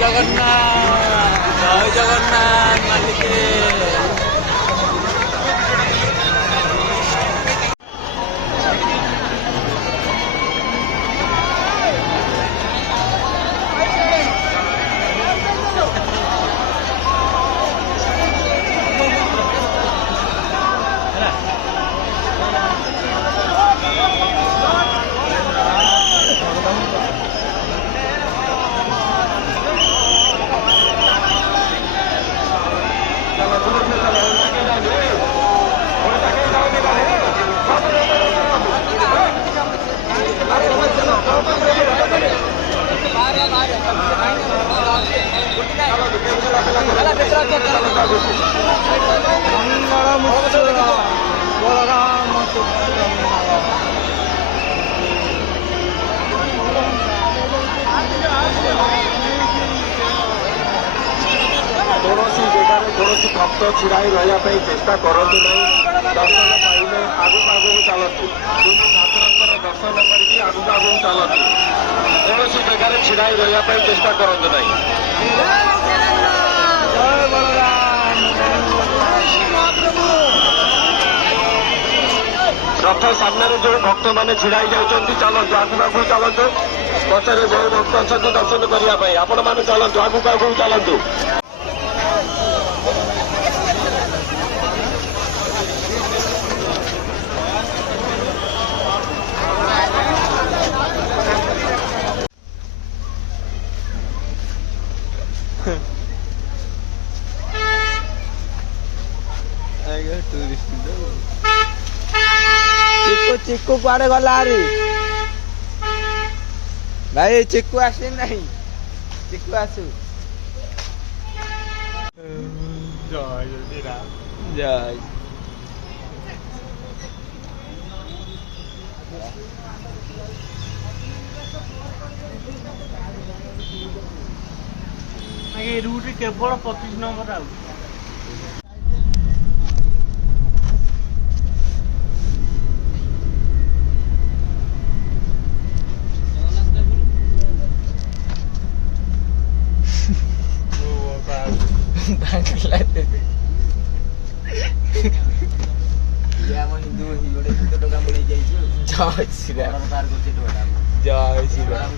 জগন্নাথ জয় জগন্নাথ মালিকে। କୌଣସି ଜାଗାରେ କୌଣସି ଭକ୍ତ ଛିଡ଼ା ହୋଇ ରହିବା ପାଇଁ ଚେଷ୍ଟା କରନ୍ତୁ ନାହିଁ। ଦର୍ଶନ ପାଇଲେ ଆଗକୁ ଆଗକୁ ଚାଲନ୍ତୁ। ଠାକୁରଙ୍କର ଦର୍ଶନ କରିକି ଆଗକୁ ଆଗକୁ ଚାଲନ୍ତୁ। କୌଣସି ଜାଗାରେ ଛିଡ଼ା ହୋଇ ରହିବା ପାଇଁ ଚେଷ୍ଟା କରନ୍ତୁ ନାହିଁ। ରଥ ସାମ୍ନାରେ ଯୋଉ ଭକ୍ତମାନେ ଛିଡ଼ା ହେଇଯାଉଛନ୍ତି ଚାଲନ୍ତୁ, ଆଗକୁ ଆଗକୁ ଚାଲନ୍ତୁ। ପଛରେ ଯୋଉ ଭକ୍ତ ଅଛନ୍ତି ଦର୍ଶନ କରିବା ପାଇଁ ଆପଣମାନେ ଚାଲନ୍ତୁ, ଆଗକୁ ଆଗକୁ ଚାଲନ୍ତୁ। चिक्कू चिक्कू कुआड़े गला रे भाई? चिक्कू आसे नहीं, चिक्कू आसु। जय श्री राम जय। रूट केवल 25 नंबर आउ जय श्री राम जय श्री राम।